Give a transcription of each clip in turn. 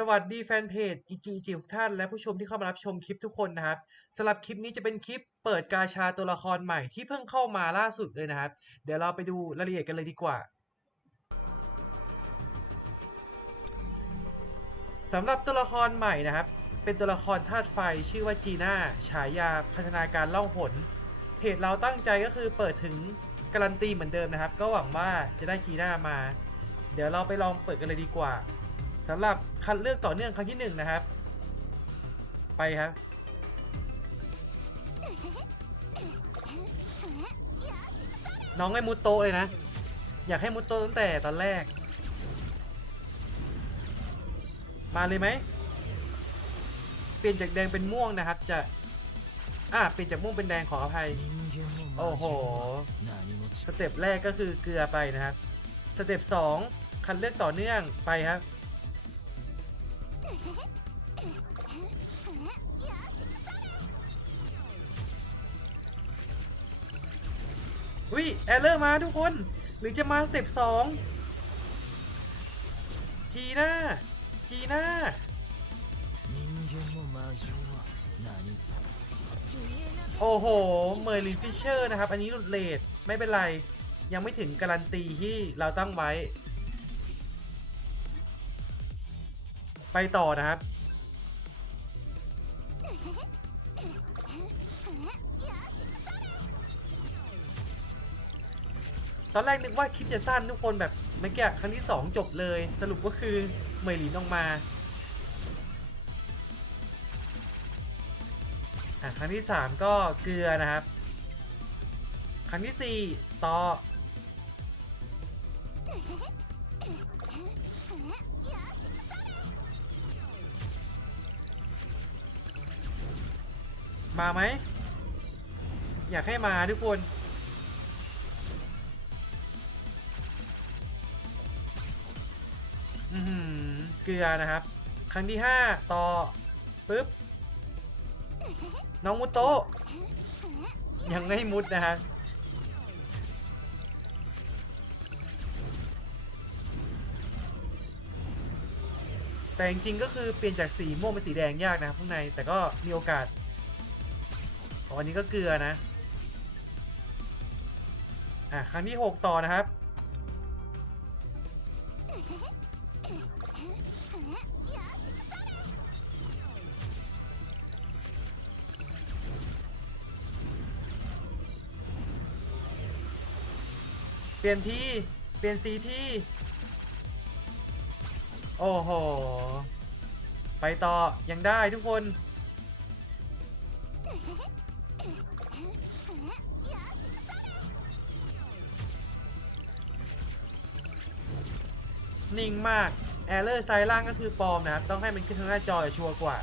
สวัสดีแฟนเพจอีจีจีทุกท่าน และผู้ชมที่เข้ามารับชมคลิปทุกคนนะครับสำหรับคลิปนี้จะเป็นคลิปเปิดกาชาตัวละครใหม่ที่เพิ่งเข้ามาล่าสุดเลยนะครับ เดี๋ยวเราไปดูรายละเอียดกันเลยดีกว่าสำหรับตัวละครใหม่นะครับ เป็นตัวละครธาตุไฟชื่อว่าจีน่าฉายาพัฒนาการล่องหนเพจเราตั้งใจก็คือเปิดถึงการันตีเหมือนเดิมนะครับ ก็หวังว่าจะได้จีน่ามา เดี๋ยวเราไปลองเปิดกันเลยดีกว่า สำหรับคัดเลือกต่อเนื่องครั้งที่หนึ่งนะครับ ไปครับ น้องไม่มุดโตเลยนะ อยากให้มุดโตตั้งแต่ตอนแรก มาเลยไหม เปลี่ยนจากแดงเป็นม่วงนะครับ จะ อะเปลี่ยนจากม่วงเป็นแดงขออภัย โอ้โห สเต็ปแรกก็คือเกลือไปนะครับ สเต็ปสองคัดเลือกต่อเนื่องไปครับ วิแอร์เลอร์มาทุกคน หรือจะมาสเต็ปสองจีน่าจีน่าโอ้โห เมอร์ลินฟิชเชอร์นะครับ อันนี้หลุดเลทไม่เป็นไร ยังไม่ถึงการันตีที่เราตั้งไว้ ไปต่อนะครับ ตอนแรกนึกว่าคลิปจะสั้นทุกคนแบบเมื่อกี้ครั้งที่ 2 จบเลย สรุปก็คือเมยหลินออกมาอะครั้งที่ 3 ก็เกลือนะครับ ครั้งที่ 4 ต่อ มาไหม อยากให้มาทุกคน อือเกลือนะครับ ครั้งที่5ต่อปึ๊บ น้องมุโตยังไม่มุดนะครับแต่จริงๆก็คือเปลี่ยนจากสีม่วงเป็นสีแดงยากนะครับข้างในแต่ก็มีโอกาส อันนี้ก็เกลือนะ อะครั้งที่6ต่อนะครับ เปลี่ยนที่ เปลี่ยนสีที่ โอ้โห ไปต่อ ยังได้ทุกคน นิ่งมาก แอร์เลอร์ไซด์ล่างก็คือปลอมนะครับ ต้องให้มันขึ้นทางหน้าจอจะชัวร์กว่า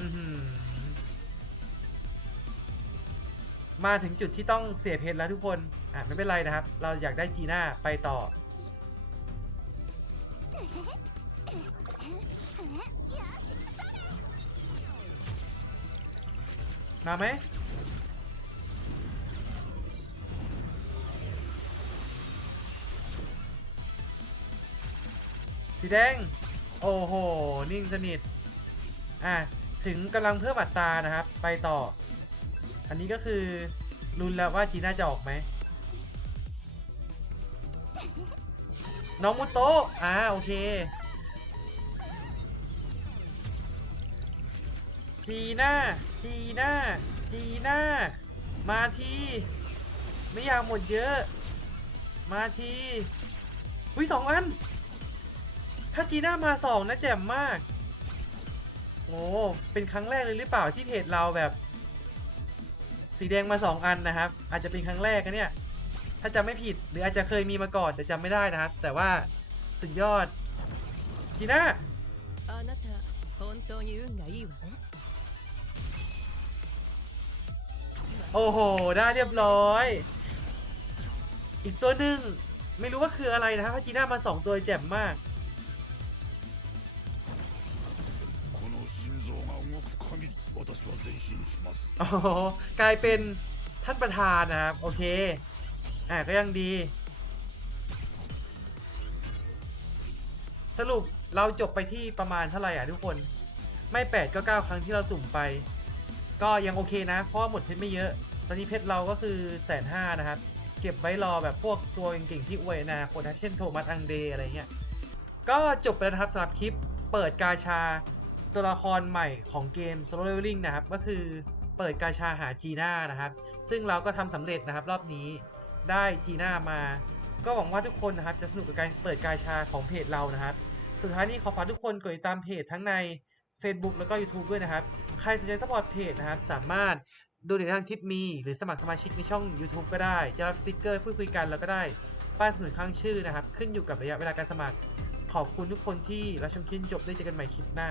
อือหือมาถึงจุดที่ต้องเสียเพชรแล้วทุกคน อะไม่เป็นไรนะครับ เราอยากได้จีน่าไปต่อ มาไหมสีแดง โอ้โห นิ่งสนิท อะ ถึงกำลังเพิ่มอัตรานะครับ ไปต่อ อันนี้ก็คือรุนแล้วว่าจีน่าจะออกไหม น้องมุโตะอ่า โอเค จีน่า จีน่า จีน่า มาที ไม่อยากหมดเยอะ มาทีวิสองอัน ถ้าจีน่ามาสองนะแจ่มมาก โอ้เป็นครั้งแรกเลยหรือเปล่าที่เพจเราแบบ สีแดงมาสองอันนะครับ อาจจะเป็นครั้งแรกนะเนี่ย ถ้าจำไม่ผิดหรืออาจจะเคยมีมาก่อนแต่จำไม่ได้นะครับ แต่ว่าสุดยอดจีน่า あなた本当に運がいいわね โอ้โห ได้เรียบร้อย อีกตัวหนึ่งไม่รู้ว่าคืออะไรนะครับจีน่ามาสองตัวเจ็บมากอ้โกลายเป็นท่านประธานนะครับ โอเค อ่าก็ยังดี สรุปเราจบไปที่ประมาณเท่าไหร่อะทุกคน ไม่ 8 ก็ 9 ครั้งที่เราสุ่มไป ก็ยังโอเคนะเพราะว่าหมดเพชรไม่เยอะ ตอนนี้เพชรเราก็คือแสนห้านะครับ เก็บไว้รอแบบพวกตัวเก่งๆที่อวยนาคนนะเช่นโทมัสอังเดย์อะไรเงี้ย ก็จบไปแล้วนะครับสำหรับคลิปเปิดกาชาตัวละครใหม่ของเกม Solo Leveling นะครับ ก็คือเปิดกาชาหาจีน่านะครับ ซึ่งเราก็ทำสำเร็จนะครับรอบนี้ได้จีน่ามา ก็หวังว่าทุกคนนะครับจะสนุกกับการเปิดกาชาของเพจเรานะครับ สุดท้ายนี้ขอฝากทุกคนกดติดตามเพจทั้งใน Facebook แล้วก็ YouTube ด้วยนะครับ ใครสนใจสปอร์ตเพจนะครับ สามารถดูในทางทิปมี หรือสมัครสมาชิกในช่อง YouTube ก็ได้ จะรับสติกเกอร์พูดคุยกันแล้วก็ได้ป้ายสนุนข้างชื่อนะครับ ขึ้นอยู่กับระยะเวลาการสมัคร ขอบคุณทุกคนที่รับชมคลิปจบได้เจอกันใหม่คลิปหน้า